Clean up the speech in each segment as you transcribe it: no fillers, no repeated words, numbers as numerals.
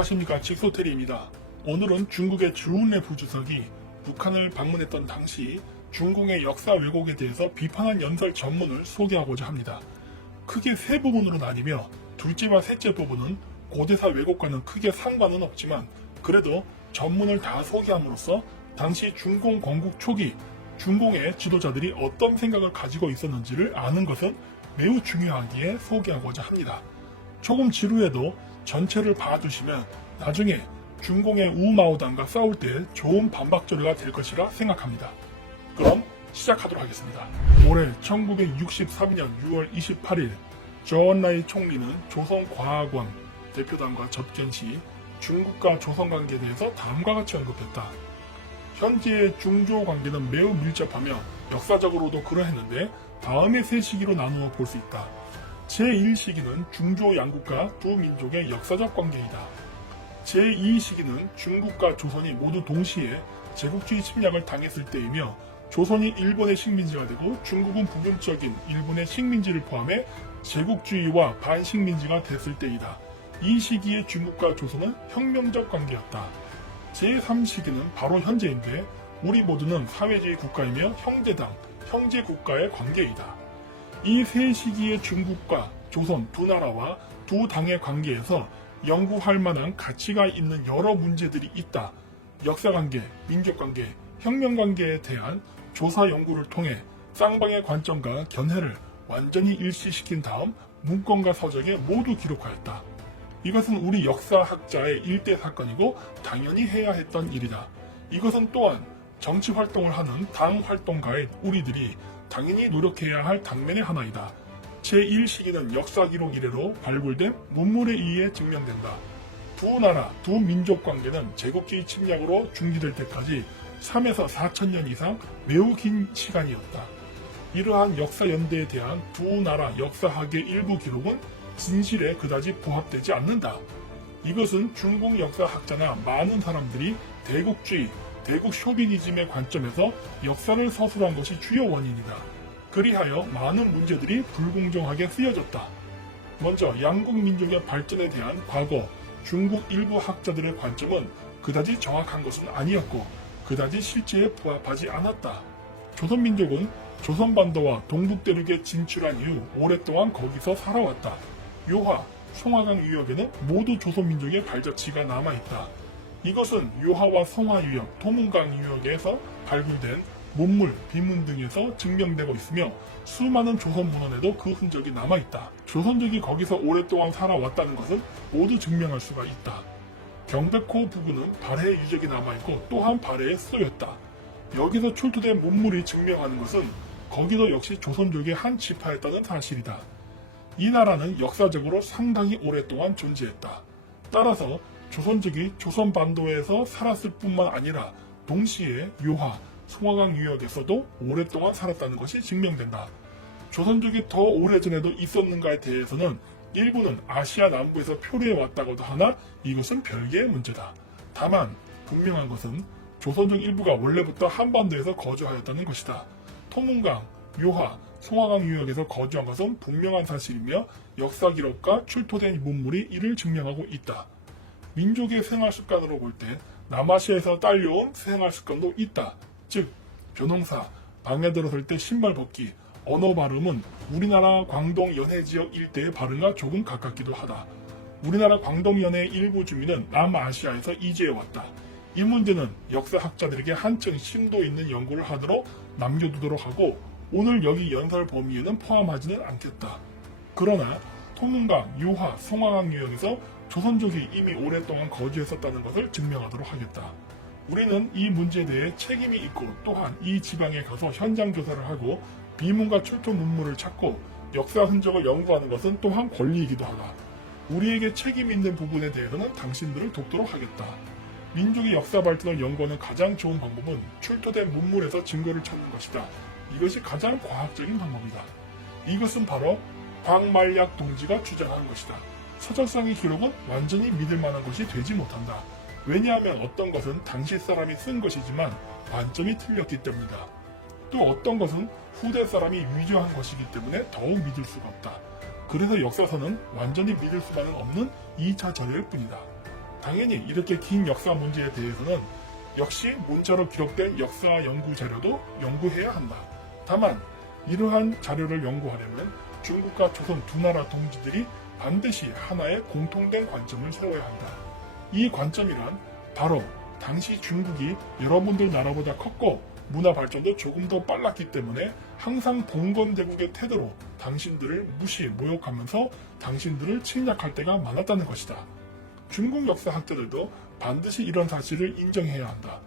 안녕하십니까, 직소테리입니다. 오늘은 중국의 주운레 부주석이 북한을 방문했던 당시 중공의 역사 왜곡에 대해서 비판한 연설 전문을 소개하고자 합니다. 크게 세 부분으로 나뉘며 둘째와 셋째 부분은 고대사 왜곡과는 크게 상관은 없지만 그래도 전문을 다 소개함으로써 당시 중공 건국 초기 중공의 지도자들이 어떤 생각을 가지고 있었는지를 아는 것은 매우 중요하기에 소개하고자 합니다. 조금 지루해도 전체를 봐두시면 나중에 중공의 우마오당과 싸울 때 좋은 반박자료가 될 것이라 생각합니다. 그럼 시작하도록 하겠습니다. 올해 1963년 6월 28일 저언라이 총리는 조선과학원 대표단과 접견 시 중국과 조선 관계에 대해서 다음과 같이 언급했다. 현재의 중조 관계는 매우 밀접하며 역사적으로도 그러했는데 다음의 세 시기로 나누어 볼 수 있다. 제1시기는 중조 양국과 두 민족의 역사적 관계이다. 제2시기는 중국과 조선이 모두 동시에 제국주의 침략을 당했을 때이며 조선이 일본의 식민지가 되고 중국은 부분적인 일본의 식민지를 포함해 제국주의와 반식민지가 됐을 때이다. 이 시기의 중국과 조선은 혁명적 관계였다. 제3시기는 바로 현재인데 우리 모두는 사회주의 국가이며 형제당, 형제국가의 관계이다. 이 세 시기의 중국과 조선 두 나라와 두 당의 관계에서 연구할 만한 가치가 있는 여러 문제들이 있다. 역사관계, 민족관계, 혁명관계에 대한 조사 연구를 통해 쌍방의 관점과 견해를 완전히 일치시킨 다음 문건과 서적에 모두 기록하였다. 이것은 우리 역사학자의 일대 사건이고 당연히 해야 했던 일이다. 이것은 또한 정치활동을 하는 당 활동가인 우리들이 당연히 노력해야 할 당면의 하나이다. 제1시기는 역사 기록 이래로 발굴된 문물에 의해 증명된다. 두 나라, 두 민족 관계는 제국주의 침략으로 중지될 때까지 3에서 4천년 이상 매우 긴 시간이었다. 이러한 역사 연대에 대한 두 나라 역사학의 일부 기록은 진실에 그다지 부합되지 않는다. 이것은 중국 역사학자나 많은 사람들이 대국주의, 대국 쇼비니즘의 관점에서 역사를 서술한 것이 주요 원인이다. 그리하여 많은 문제들이 불공정하게 쓰여졌다. 먼저 양국 민족의 발전에 대한 과거 중국 일부 학자들의 관점은 그다지 정확한 것은 아니었고 그다지 실제에 부합하지 않았다. 조선민족은 조선반도와 동북대륙에 진출한 이후 오랫동안 거기서 살아왔다. 요하, 송화강 유역에는 모두 조선민족의 발자취가 남아있다. 이것은 요하와 송화 유역, 도문강 유역에서 발굴된 문물, 비문 등에서 증명되고 있으며 수많은 조선 문헌에도 그 흔적이 남아있다. 조선족이 거기서 오랫동안 살아왔다는 것은 모두 증명할 수가 있다. 경백호 부근은 발해의 유적이 남아있고 또한 발해에 쓰였다. 여기서 출토된 문물이 증명하는 것은 거기도 역시 조선족의 한 지파였다는 사실이다. 이 나라는 역사적으로 상당히 오랫동안 존재했다. 따라서 조선족이 조선반도에서 살았을 뿐만 아니라 동시에 요하, 송화강 유역에서도 오랫동안 살았다는 것이 증명된다. 조선족이 더 오래전에도 있었는가에 대해서는 일부는 아시아 남부에서 표류해 왔다고도 하나 이것은 별개의 문제다. 다만 분명한 것은 조선족 일부가 원래부터 한반도에서 거주하였다는 것이다. 토문강, 요하, 송화강 유역에서 거주한 것은 분명한 사실이며 역사 기록과 출토된 문물이 이를 증명하고 있다. 민족의 생활 습관으로 볼 때 남아시아에서 딸려온 생활 습관도 있다. 즉 벼농사, 방에 들어설 때 신발 벗기, 언어 발음은 우리나라 광동 연해 지역 일대의 발음과 조금 가깝기도 하다. 우리나라 광동 연해 일부 주민은 남아시아에서 이주해왔다. 이 문제는 역사학자들에게 한층 심도 있는 연구를 하도록 남겨두도록 하고 오늘 여기 연설 범위에는 포함하지는 않겠다. 그러나 토문강, 요하, 송화강 유역에서 조선족이 이미 오랫동안 거주했었다는 것을 증명하도록 하겠다. 우리는 이 문제에 대해 책임이 있고 또한 이 지방에 가서 현장 조사를 하고 비문과 출토 문물을 찾고 역사 흔적을 연구하는 것은 또한 권리이기도 하다. 우리에게 책임 있는 부분에 대해서는 당신들을 돕도록 하겠다. 민족의 역사 발전을 연구하는 가장 좋은 방법은 출토된 문물에서 증거를 찾는 것이다. 이것이 가장 과학적인 방법이다. 이것은 바로 광말약 동지가 주장한 것이다. 서적상의 기록은 완전히 믿을 만한 것이 되지 못한다. 왜냐하면 어떤 것은 당시 사람이 쓴 것이지만 관점이 틀렸기 때문이다. 또 어떤 것은 후대 사람이 위조한 것이기 때문에 더욱 믿을 수가 없다. 그래서 역사서는 완전히 믿을 수만은 없는 2차 자료일 뿐이다. 당연히 이렇게 긴 역사 문제에 대해서는 역시 문자로 기록된 역사 연구 자료도 연구해야 한다. 다만 이러한 자료를 연구하려면 중국과 조선 두 나라 동지들이 반드시 하나의 공통된 관점을 세워야 한다. 이 관점이란 바로 당시 중국이 여러분들 나라보다 컸고 문화 발전도 조금 더 빨랐기 때문에 항상 봉건대국의 태도로 당신들을 무시, 모욕하면서 당신들을 침략할 때가 많았다는 것이다. 중국 역사학자들도 반드시 이런 사실을 인정해야 한다.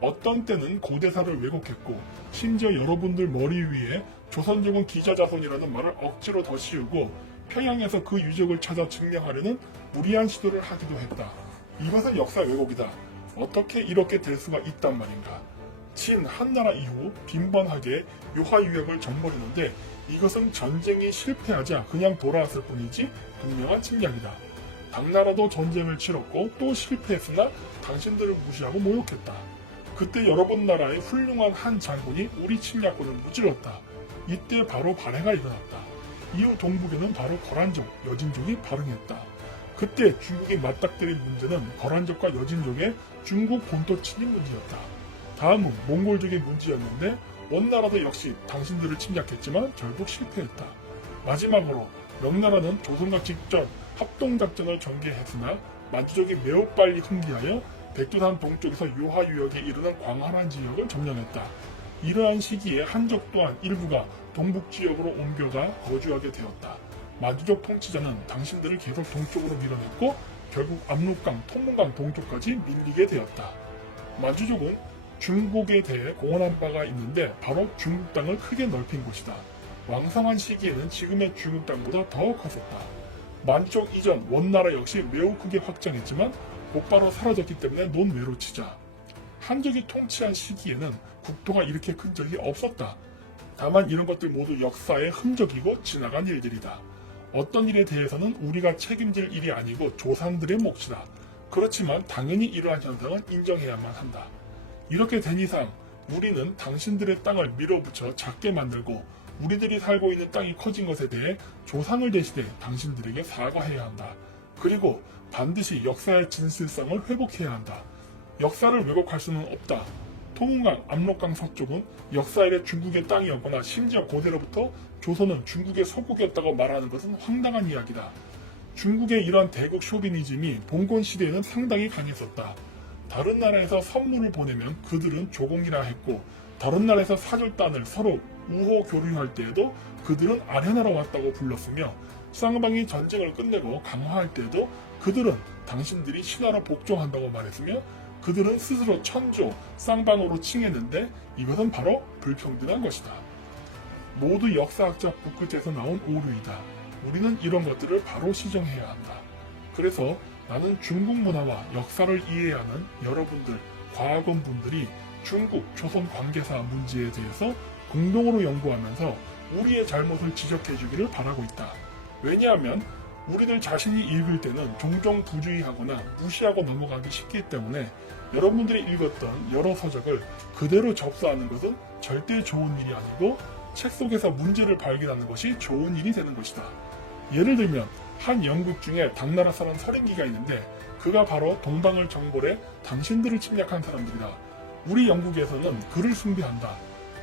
어떤 때는 고대사를 왜곡했고 심지어 여러분들 머리 위에 조선족은 기자자손이라는 말을 억지로 더 씌우고 평양에서 그 유적을 찾아 증명하려는 무리한 시도를 하기도 했다. 이것은 역사 왜곡이다. 어떻게 이렇게 될 수가 있단 말인가. 진 한나라 이후 빈번하게 유화유역을 정벌했는데 이것은 전쟁이 실패하자 그냥 돌아왔을 뿐이지 분명한 침략이다. 당나라도 전쟁을 치렀고 또 실패했으나 당신들을 무시하고 모욕했다. 그때 여러분 나라의 훌륭한 한 장군이 우리 침략군을 무찔렀다. 이때 바로 발해가 일어났다. 이후 동북에는 바로 거란족, 여진족이 발흥했다. 그때 중국이 맞닥뜨린 문제는 거란족과 여진족의 중국 본토 침입 문제였다. 다음은 몽골족의 문제였는데 원나라도 역시 당신들을 침략했지만 결국 실패했다. 마지막으로 명나라는 조선과 직접 합동작전을 전개했으나 만주족이 매우 빨리 흥기하여 백두산 동쪽에서 유화유역에 이르는 광활한 지역을 점령했다. 이러한 시기에 한족 또한 일부가 동북지역으로 옮겨가 거주하게 되었다. 만주족 통치자는 당신들을 계속 동쪽으로 밀어냈고 결국 압록강, 통문강 동쪽까지 밀리게 되었다. 만주족은 중국에 대해 공헌한 바가 있는데 바로 중국 땅을 크게 넓힌 곳이다. 왕성한 시기에는 지금의 중국 땅보다 더 컸었다. 만주족 이전 원나라 역시 매우 크게 확장했지만 곧바로 사라졌기 때문에 논외로 치자. 한족이 통치한 시기에는 국토가 이렇게 큰 적이 없었다. 다만 이런 것들 모두 역사의 흔적이고 지나간 일들이다. 어떤 일에 대해서는 우리가 책임질 일이 아니고 조상들의 몫이다. 그렇지만 당연히 이러한 현상은 인정해야만 한다. 이렇게 된 이상 우리는 당신들의 땅을 밀어붙여 작게 만들고 우리들이 살고 있는 땅이 커진 것에 대해 조상을 대신해 당신들에게 사과해야 한다. 그리고 반드시 역사의 진실성을 회복해야 한다. 역사를 왜곡할 수는 없다. 통은강, 압록강 서쪽은 역사 이래 중국의 땅이었거나 심지어 고대로부터 조선은 중국의 소국이었다고 말하는 것은 황당한 이야기다. 중국의 이러한 대국 쇼비니즘이 봉건 시대에는 상당히 강했었다. 다른 나라에서 선물을 보내면 그들은 조공이라 했고 다른 나라에서 사절단을 서로 우호 교류할 때에도 그들은 아련하러 왔다고 불렀으며 쌍방이 전쟁을 끝내고 강화할 때에도 그들은 당신들이 신하로 복종한다고 말했으며 그들은 스스로 천조, 쌍방으로 칭했는데 이것은 바로 불평등한 것이다. 모두 역사학자 북끝에서 나온 오류이다. 우리는 이런 것들을 바로 시정해야 한다. 그래서 나는 중국 문화와 역사를 이해하는 여러분들, 과학원분들이 중국, 조선 관계사 문제에 대해서 공동으로 연구하면서 우리의 잘못을 지적해주기를 바라고 있다. 왜냐하면 우리들 자신이 읽을 때는 종종 부주의하거나 무시하고 넘어가기 쉽기 때문에 여러분들이 읽었던 여러 서적을 그대로 접수하는 것은 절대 좋은 일이 아니고 책 속에서 문제를 발견하는 것이 좋은 일이 되는 것이다. 예를 들면 한 영국 중에 당나라 사람 서린기가 있는데 그가 바로 동방을 정벌해 당신들을 침략한 사람들이다. 우리 영국에서는 그를 숭배한다.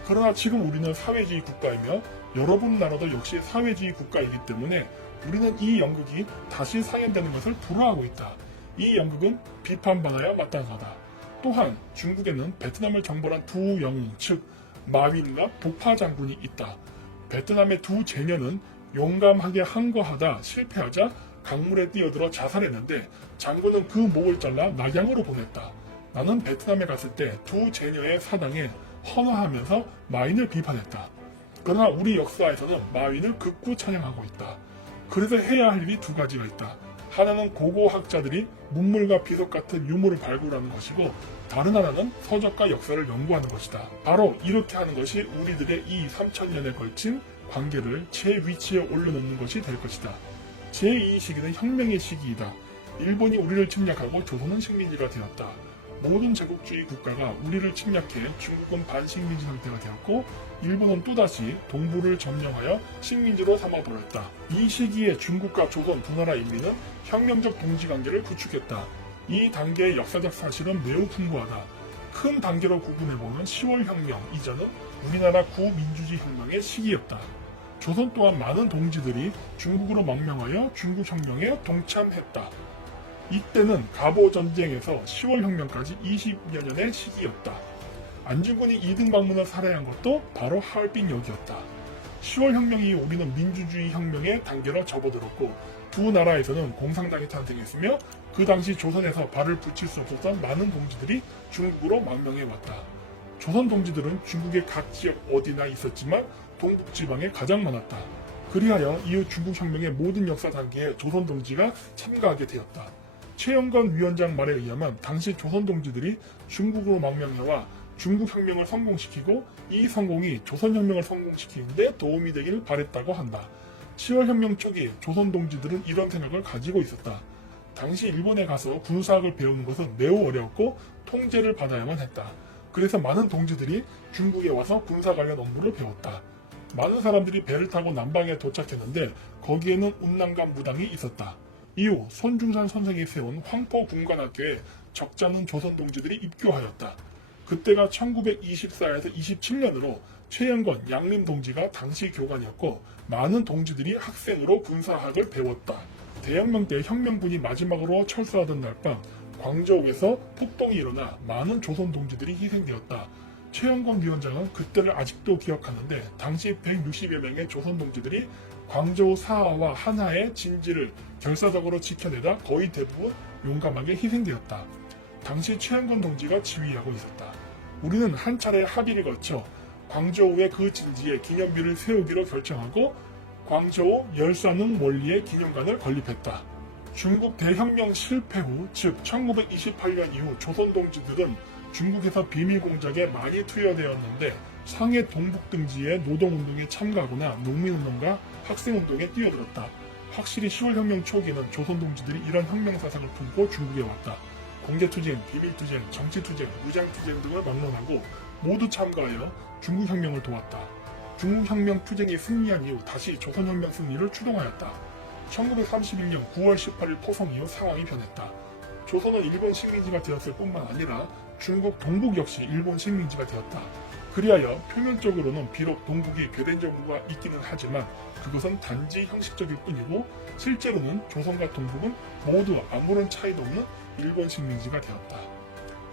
그러나 지금 우리는 사회주의 국가이며 여러분 나라도 역시 사회주의 국가이기 때문에 우리는 이 영국이 다시 상연되는 것을 불허하고 있다. 이 영국은 비판받아야 마땅하다. 또한 중국에는 베트남을 정벌한 두 영웅, 즉 마윈과 복파 장군이 있다. 베트남의 두 제녀는 용감하게 항거하다 실패하자 강물에 뛰어들어 자살했는데 장군은 그 목을 잘라 낙양으로 보냈다. 나는 베트남에 갔을 때 두 제녀의 사당에 헌화하면서 마윈을 비판했다. 그러나 우리 역사에서는 마윈을 극구 찬양하고 있다. 그래서 해야 할 일이 두 가지가 있다. 하나는 고고학자들이 문물과 비석 같은 유물을 발굴하는 것이고 다른 하나는 서적과 역사를 연구하는 것이다. 바로 이렇게 하는 것이 우리들의 이 3000년에 걸친 관계를 제 위치에 올려놓는 것이 될 것이다. 제2 시기는 혁명의 시기이다. 일본이 우리를 침략하고 조선은 식민지가 되었다. 모든 제국주의 국가가 우리를 침략해 중국은 반식민지 상태가 되었고 일본은 또다시 동부를 점령하여 식민지로 삼아버렸다. 이 시기에 중국과 조선 두 나라 인민은 혁명적 동지관계를 구축했다. 이 단계의 역사적 사실은 매우 풍부하다. 큰 단계로 구분해보면 10월 혁명 이전은 우리나라 구민주주의 혁명의 시기였다. 조선 또한 많은 동지들이 중국으로 망명하여 중국혁명에 동참했다. 이때는 갑오 전쟁에서 10월 혁명까지 20여 년의 시기였다. 안중근이 2등 방문을 살해한 것도 바로 하얼빈역이었다. 10월 혁명이 우리는 민주주의 혁명의 단계로 접어들었고 두 나라에서는 공산당이 탄생했으며 그 당시 조선에서 발을 붙일 수 없었던 많은 동지들이 중국으로 망명해왔다. 조선 동지들은 중국의 각 지역 어디나 있었지만 동북지방에 가장 많았다. 그리하여 이후 중국혁명의 모든 역사 단계에 조선 동지가 참가하게 되었다. 최영건 위원장 말에 의하면 당시 조선 동지들이 중국으로 망명해와 중국혁명을 성공시키고 이 성공이 조선혁명을 성공시키는데 도움이 되길 바랬다고 한다. 10월 혁명 초기 조선 동지들은 이런 생각을 가지고 있었다. 당시 일본에 가서 군사학을 배우는 것은 매우 어려웠고 통제를 받아야만 했다. 그래서 많은 동지들이 중국에 와서 군사 관련 업무를 배웠다. 많은 사람들이 배를 타고 남방에 도착했는데 거기에는 운남관 무당이 있었다. 이후 손중산 선생이 세운 황포군관학교에 적잖은 조선 동지들이 입교하였다. 그때가 1924에서 27년으로 최영건, 양림 동지가 당시 교관이었고 많은 동지들이 학생으로 군사학을 배웠다. 대혁명 때 혁명군이 마지막으로 철수하던 날 밤 광저우에서 폭동이 일어나 많은 조선 동지들이 희생되었다. 최영건 위원장은 그때를 아직도 기억하는데 당시 160여 명의 조선 동지들이 광저우 사하와 한하의 진지를 결사적으로 지켜내다 거의 대부분 용감하게 희생되었다. 당시 최영건 동지가 지휘하고 있었다. 우리는 한 차례 합의를 거쳐 광저우의 그 진지에 기념비를 세우기로 결정하고 광저우 열산릉 원리의 기념관을 건립했다. 중국 대혁명 실패 후, 즉 1928년 이후 조선 동지들은 중국에서 비밀 공작에 많이 투여되었는데 상해 동북 등지의 노동운동에 참가하거나 농민운동과 학생운동에 뛰어들었다. 확실히 10월 혁명 초기에는 조선 동지들이 이런 혁명 사상을 품고 중국에 왔다. 공개투쟁, 비밀투쟁, 정치투쟁, 무장투쟁 등을 막론하고 모두 참가하여 중국혁명을 도왔다. 중국혁명 투쟁이 승리한 이후 다시 조선혁명 승리를 추동하였다. 1931년 9월 18일 포성 이후 상황이 변했다. 조선은 일본 식민지가 되었을 뿐만 아니라 중국 동북 역시 일본 식민지가 되었다. 그리하여 표면적으로는 비록 동북이 괴된 정부가 있기는 하지만 그것은 단지 형식적일 뿐이고 실제로는 조선과 동북은 모두 아무런 차이도 없는 일본 식민지가 되었다.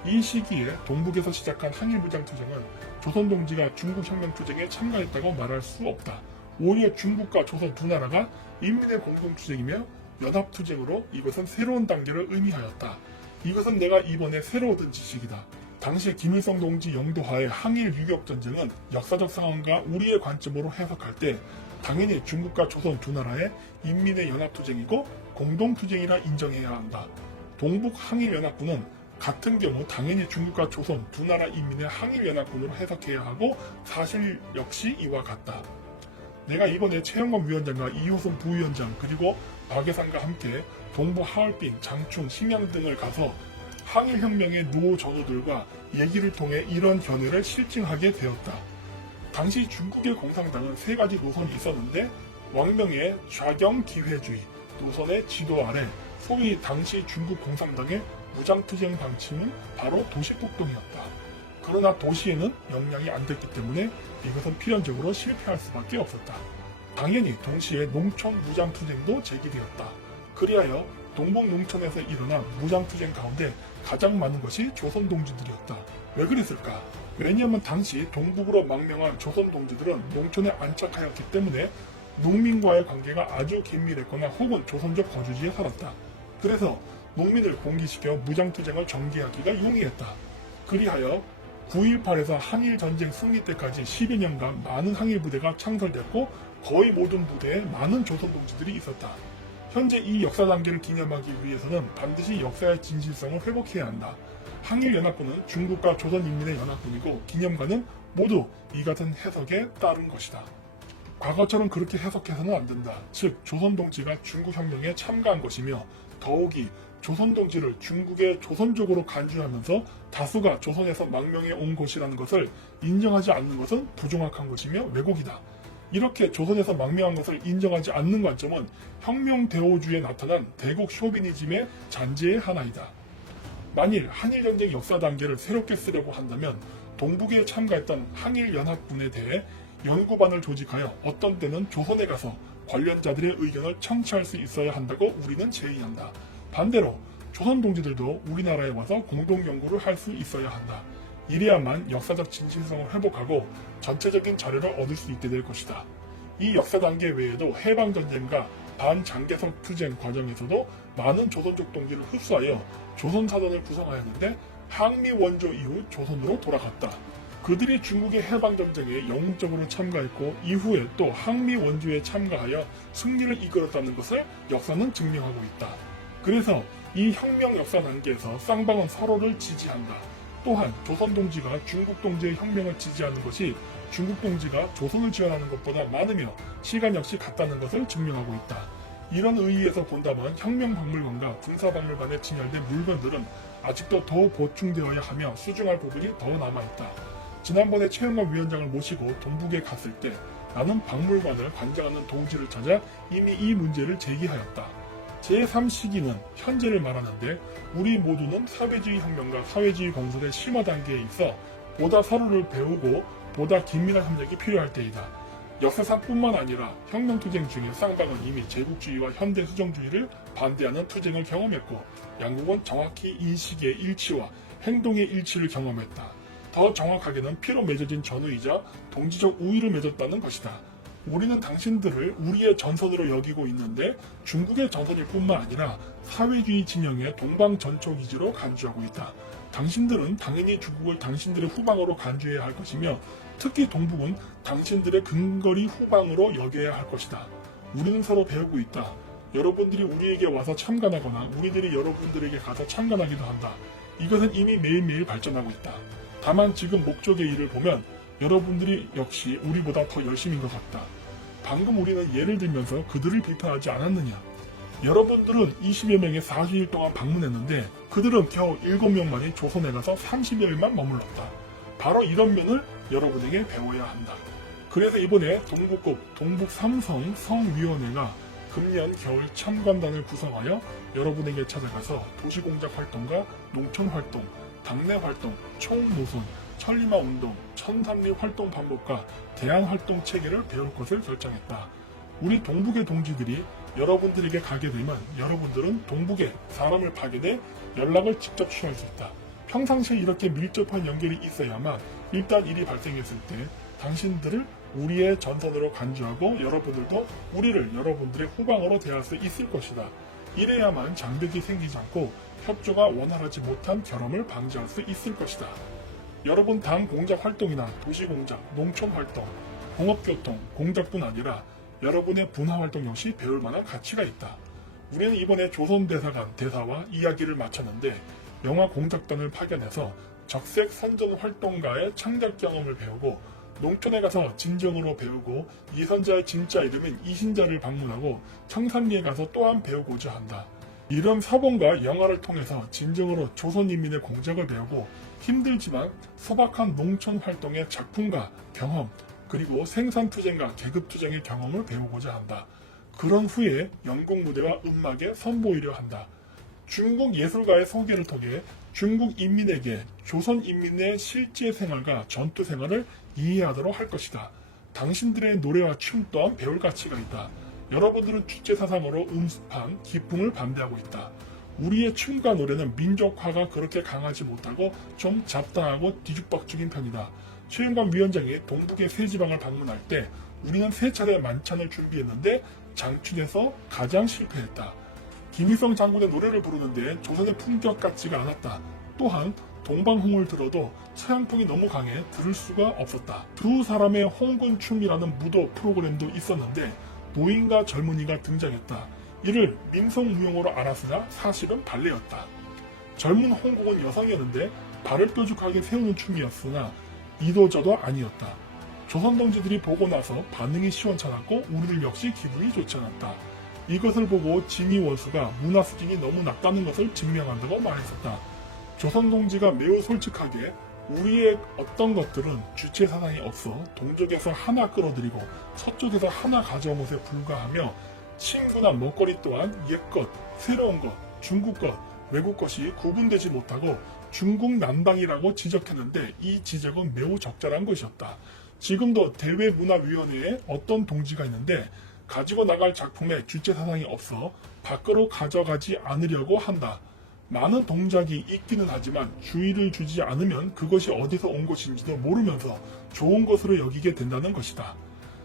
이 시기에 동북에서 시작한 항일무장투쟁은 조선 동지가 중국혁명투쟁에 참가했다고 말할 수 없다. 오히려 중국과 조선 두 나라가 인민의 공동투쟁이며 연합투쟁으로 이것은 새로운 단계를 의미하였다. 이것은 내가 이번에 새로 얻은 지식이다. 당시 김일성 동지 영도하의 항일 유격전쟁은 역사적 상황과 우리의 관점으로 해석할 때 당연히 중국과 조선 두 나라의 인민의 연합투쟁이고 공동투쟁이라 인정해야 한다. 동북 항일연합군은 같은 경우 당연히 중국과 조선 두 나라 인민의 항일연합군으로 해석해야 하고 사실 역시 이와 같다. 내가 이번에 최영건 위원장과 이호선 부위원장 그리고 박예상과 함께 동부 하얼빈, 장충, 심양 등을 가서 항일혁명의 노 전우들과 얘기를 통해 이런 견해를 실증하게 되었다. 당시 중국의 공산당은 세 가지 노선이 있었는데 왕명의 좌경기회주의 노선의 지도 아래 소위 당시 중국 공산당의 무장투쟁 방침은 바로 도시폭동이었다. 그러나 도시에는 영향이 안 됐기 때문에 이것은 필연적으로 실패할 수밖에 없었다. 당연히 동시에 농촌 무장투쟁도 제기되었다. 그리하여 동북 농촌에서 일어난 무장투쟁 가운데 가장 많은 것이 조선 동지들이었다. 왜 그랬을까? 왜냐하면 당시 동북으로 망명한 조선 동지들은 농촌에 안착하였기 때문에 농민과의 관계가 아주 긴밀했거나 혹은 조선족 거주지에 살았다. 그래서 농민을 공기시켜 무장투쟁을 전개하기가 용이했다. 그리하여 9.18에서 항일전쟁 승리 때까지 10여 년간 많은 항일부대가 창설됐고 거의 모든 부대에 많은 조선 동지들이 있었다. 현재 이 역사 단계를 기념하기 위해서는 반드시 역사의 진실성을 회복해야 한다. 항일연합군은 중국과 조선인민의 연합군이고 기념관은 모두 이 같은 해석에 따른 것이다. 과거처럼 그렇게 해석해서는 안 된다. 즉 조선 동지가 중국혁명에 참가한 것이며 더욱이 조선 동지를 중국의 조선족으로 간주하면서 다수가 조선에서 망명해 온 것이라는 것을 인정하지 않는 것은 부정확한 것이며 왜곡이다. 이렇게 조선에서 망명한 것을 인정하지 않는 관점은 혁명 대오주에 나타난 대국 쇼비니즘의 잔재의 하나이다. 만일 한일전쟁 역사 단계를 새롭게 쓰려고 한다면 동북에 참가했던 항일연합군에 대해 연구반을 조직하여 어떤 때는 조선에 가서 관련자들의 의견을 청취할 수 있어야 한다고 우리는 제의한다. 반대로 조선 동지들도 우리나라에 와서 공동 연구를 할 수 있어야 한다. 이래야만 역사적 진실성을 회복하고 전체적인 자료를 얻을 수 있게 될 것이다. 이 역사 단계 외에도 해방전쟁과 반장개석 투쟁 과정에서도 많은 조선족 동지를 흡수하여 조선사전을 구성하였는데 항미 원조 이후 조선으로 돌아갔다. 그들이 중국의 해방전쟁에 영웅적으로 참가했고 이후에 또 항미 원조에 참가하여 승리를 이끌었다는 것을 역사는 증명하고 있다. 그래서 이 혁명 역사 단계에서 쌍방은 서로를 지지한다. 또한 조선 동지가 중국 동지의 혁명을 지지하는 것이 중국 동지가 조선을 지원하는 것보다 많으며 시간 역시 같다는 것을 증명하고 있다. 이런 의의에서 본다면 혁명박물관과 군사박물관에 진열된 물건들은 아직도 더 보충되어야 하며 수중할 부분이 더 남아있다. 지난번에 최영만 위원장을 모시고 동북에 갔을 때 나는 박물관을 관장하는 동지를 찾아 이미 이 문제를 제기하였다. 제3시기는 현재를 말하는데 우리 모두는 사회주의 혁명과 사회주의 건설의 심화 단계에 있어 보다 서로를 배우고 보다 긴밀한 협력이 필요할 때이다. 역사상뿐만 아니라 혁명투쟁 중에 쌍방은 이미 제국주의와 현대수정주의를 반대하는 투쟁을 경험했고 양국은 정확히 인식의 일치와 행동의 일치를 경험했다. 더 정확하게는 피로 맺어진 전우이자 동지적 우위를 맺었다는 것이다. 우리는 당신들을 우리의 전선으로 여기고 있는데 중국의 전선일 뿐만 아니라 사회주의 진영의 동방전초기지로 간주하고 있다. 당신들은 당연히 중국을 당신들의 후방으로 간주해야 할 것이며 특히 동북은 당신들의 근거리 후방으로 여겨야 할 것이다. 우리는 서로 배우고 있다. 여러분들이 우리에게 와서 참관하거나 우리들이 여러분들에게 가서 참관하기도 한다. 이것은 이미 매일매일 발전하고 있다. 다만 지금 목적의 일을 보면 여러분들이 역시 우리보다 더 열심인 것 같다. 방금 우리는 예를 들면서 그들을 비판하지 않았느냐. 여러분들은 20여 명의 40일 동안 방문했는데 그들은 겨우 7명만이 조선에 가서 30여일만 머물렀다. 바로 이런 면을 여러분에게 배워야 한다. 그래서 이번에 동북급 동북삼성 성위원회가 금년 겨울 참관단을 구성하여 여러분에게 찾아가서 도시공작 활동과 농촌 활동, 당내 활동, 총노선, 천리마 운동, 천삼리 활동 방법과 대안 활동 체계를 배울 것을 결정했다. 우리 동북의 동지들이 여러분들에게 가게 되면 여러분들은 동북에 사람을 파견해 연락을 직접 취할 수 있다. 평상시에 이렇게 밀접한 연결이 있어야만 일단 일이 발생했을 때 당신들을 우리의 전선으로 간주하고 여러분들도 우리를 여러분들의 후방으로 대할 수 있을 것이다. 이래야만 장벽이 생기지 않고 협조가 원활하지 못한 결함을 방지할 수 있을 것이다. 여러분 당 공작 활동이나 도시공작, 농촌활동, 공업교통, 공작뿐 아니라 여러분의 분화활동 역시 배울 만한 가치가 있다. 우리는 이번에 조선대사관 대사와 이야기를 마쳤는데 영화 공작단을 파견해서 적색 선전 활동가의 창작 경험을 배우고 농촌에 가서 진정으로 배우고 이선자의 진짜 이름인 이신자를 방문하고 청산리에 가서 또한 배우고자 한다. 이런 사본과 영화를 통해서 진정으로 조선인민의 공작을 배우고 힘들지만 소박한 농촌 활동의 작품과 경험 그리고 생산투쟁과 계급투쟁의 경험을 배우고자 한다. 그런 후에 연극 무대와 음악에 선보이려 한다. 중국 예술가의 소개를 통해 중국 인민에게 조선 인민의 실제 생활과 전투 생활을 이해하도록 할 것이다. 당신들의 노래와 춤 또한 배울 가치가 있다. 여러분들은 주체 사상으로 음습한 기풍을 반대하고 있다. 우리의 춤과 노래는 민족화가 그렇게 강하지 못하고 좀 잡다하고 뒤죽박죽인 편이다. 최영관 위원장이 동북의 세 지방을 방문할 때 우리는 세 차례 만찬을 준비했는데 장춘에서 가장 실패했다. 김일성 장군의 노래를 부르는데 조선의 품격 같지가 않았다. 또한 동방홍을 들어도 서양풍이 너무 강해 들을 수가 없었다. 두 사람의 홍군춤이라는 무도 프로그램도 있었는데 노인과 젊은이가 등장했다. 이를 민속무용으로 알았으나 사실은 발레였다. 젊은 홍국은 여성이었는데 발을 뾰족하게 세우는 춤이었으나 이도저도 아니었다. 조선 동지들이 보고 나서 반응이 시원찮았고 우리들 역시 기분이 좋지 않았다. 이것을 보고 진위 원수가 문화 수준이 너무 낮다는 것을 증명한다고 말했었다. 조선 동지가 매우 솔직하게 우리의 어떤 것들은 주체 사상이 없어 동쪽에서 하나 끌어들이고 서쪽에서 하나 가져온 것에 불과하며 친구나 먹거리 또한 옛것, 새로운 것, 중국 것, 외국 것이 구분되지 못하고 중국 난방이라고 지적했는데 이 지적은 매우 적절한 것이었다. 지금도 대외문화위원회에 어떤 동지가 있는데 가지고 나갈 작품에 주체 사상이 없어 밖으로 가져가지 않으려고 한다. 많은 동작이 있기는 하지만 주의를 주지 않으면 그것이 어디서 온 것인지도 모르면서 좋은 것으로 여기게 된다는 것이다.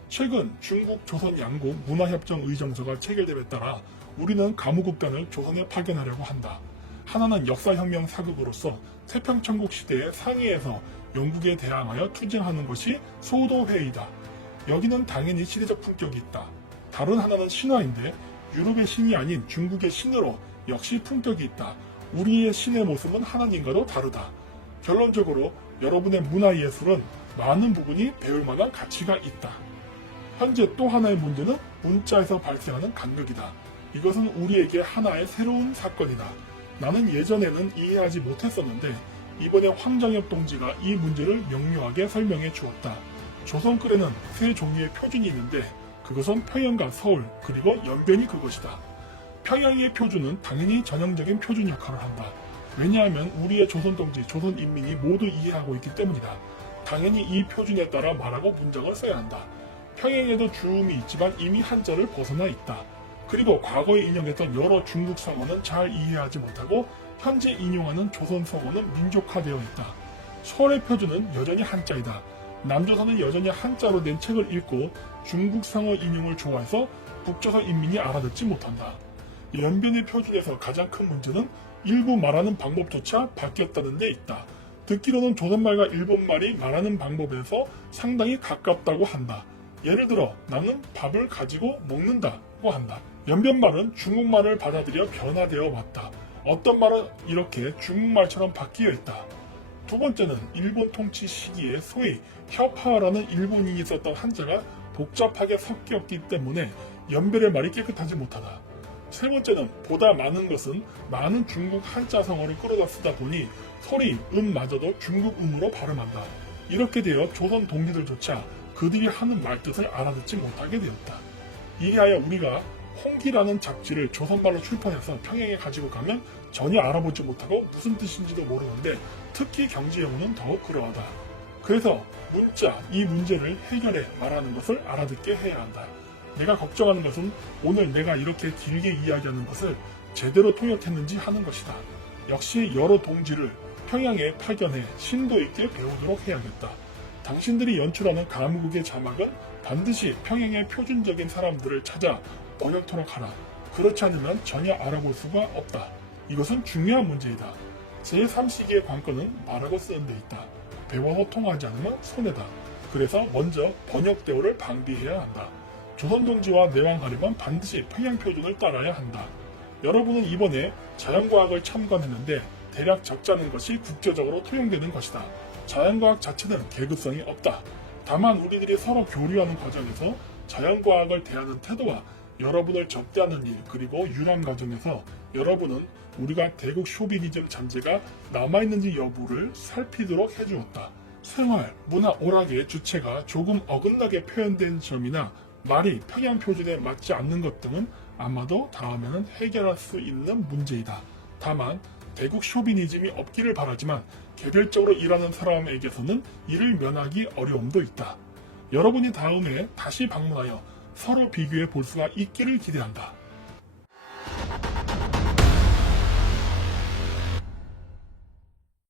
최근 중국 조선 양국 문화협정 의정서가 체결됨에 따라 우리는 가무국단을 조선에 파견하려고 한다. 하나는 역사혁명 사극으로서 태평천국 시대의 상해에서 영국에 대항하여 투쟁하는 것이 소도회의다. 여기는 당연히 시대적 품격이 있다. 다른 하나는 신화인데 유럽의 신이 아닌 중국의 신으로 역시 품격이 있다. 우리의 신의 모습은 하나님과도 다르다. 결론적으로 여러분의 문화예술은 많은 부분이 배울 만한 가치가 있다. 현재 또 하나의 문제는 문자에서 발생하는 간극이다. 이것은 우리에게 하나의 새로운 사건이다. 나는 예전에는 이해하지 못했었는데 이번에 황정엽 동지가 이 문제를 명료하게 설명해 주었다. 조선글에는 세 종류의 표준이 있는데 그것은 평양과 서울 그리고 연변이 그것이다. 평양의 표준은 당연히 전형적인 표준 역할을 한다. 왜냐하면 우리의 조선동지, 조선인민이 모두 이해하고 있기 때문이다. 당연히 이 표준에 따라 말하고 문장을 써야 한다. 평양에도 주음이 있지만 이미 한자를 벗어나 있다. 그리고 과거에 인용했던 여러 중국 성어는 잘 이해하지 못하고 현재 인용하는 조선 성어는 민족화되어 있다. 서울의 표준은 여전히 한자이다. 남조선은 여전히 한자로 낸 책을 읽고 중국 성어 인용을 좋아해서 북조선 인민이 알아듣지 못한다. 연변의 표준에서 가장 큰 문제는 일부 말하는 방법조차 바뀌었다는 데 있다. 듣기로는 조선말과 일본말이 말하는 방법에서 상당히 가깝다고 한다. 예를 들어 나는 밥을 가지고 먹는다고 한다. 연변말은 중국말을 받아들여 변화되어 왔다. 어떤 말은 이렇게 중국말처럼 바뀌어 있다. 두 번째는 일본 통치 시기에 소위 혀파라는 일본인이 썼던 한자가 복잡하게 섞였기 때문에 연변의 말이 깨끗하지 못하다. 세 번째는 보다 많은 것은 많은 중국 한자 성어를 끌어다 쓰다 보니 소리, 음마저도 중국 음으로 발음한다. 이렇게 되어 조선 동지들조차 그들이 하는 말뜻을 알아듣지 못하게 되었다. 이리하여 우리가 홍기라는 잡지를 조선말로 출판해서 평양에 가지고 가면 전혀 알아보지 못하고 무슨 뜻인지도 모르는데 특히 경제용어는 더욱 그러하다. 그래서 문자, 이 문제를 해결해 말하는 것을 알아듣게 해야 한다. 내가 걱정하는 것은 오늘 내가 이렇게 길게 이야기하는 것을 제대로 통역했는지 하는 것이다. 역시 여러 동지를 평양에 파견해 심도 있게 배우도록 해야겠다. 당신들이 연출하는 가무국의 자막은 반드시 평양의 표준적인 사람들을 찾아 번역토록 하라. 그렇지 않으면 전혀 알아볼 수가 없다. 이것은 중요한 문제이다. 제3시기의 관건은 말하고 쓰는 데 있다. 배워서 통하지 않으면 손해다. 그래서 먼저 번역 대우를 방비해야 한다. 조선동지와 내왕가림은 반드시 평양표준을 따라야 한다. 여러분은 이번에 자연과학을 참관했는데 대략 적자는 것이 국제적으로 통용되는 것이다. 자연과학 자체는 계급성이 없다. 다만 우리들이 서로 교류하는 과정에서 자연과학을 대하는 태도와 여러분을 접대하는 일 그리고 유람 과정에서 여러분은 우리가 대국 쇼비니즘 잔재가 남아있는지 여부를 살피도록 해주었다. 생활, 문화 오락의 주체가 조금 어긋나게 표현된 점이나 말이 평양 표준에 맞지 않는 것 등은 아마도 다음에는 해결할 수 있는 문제이다. 다만 대국 쇼비니즘이 없기를 바라지만 개별적으로 일하는 사람에게서는 이를 면하기 어려움도 있다. 여러분이 다음에 다시 방문하여 서로 비교해 볼 수가 있기를 기대한다.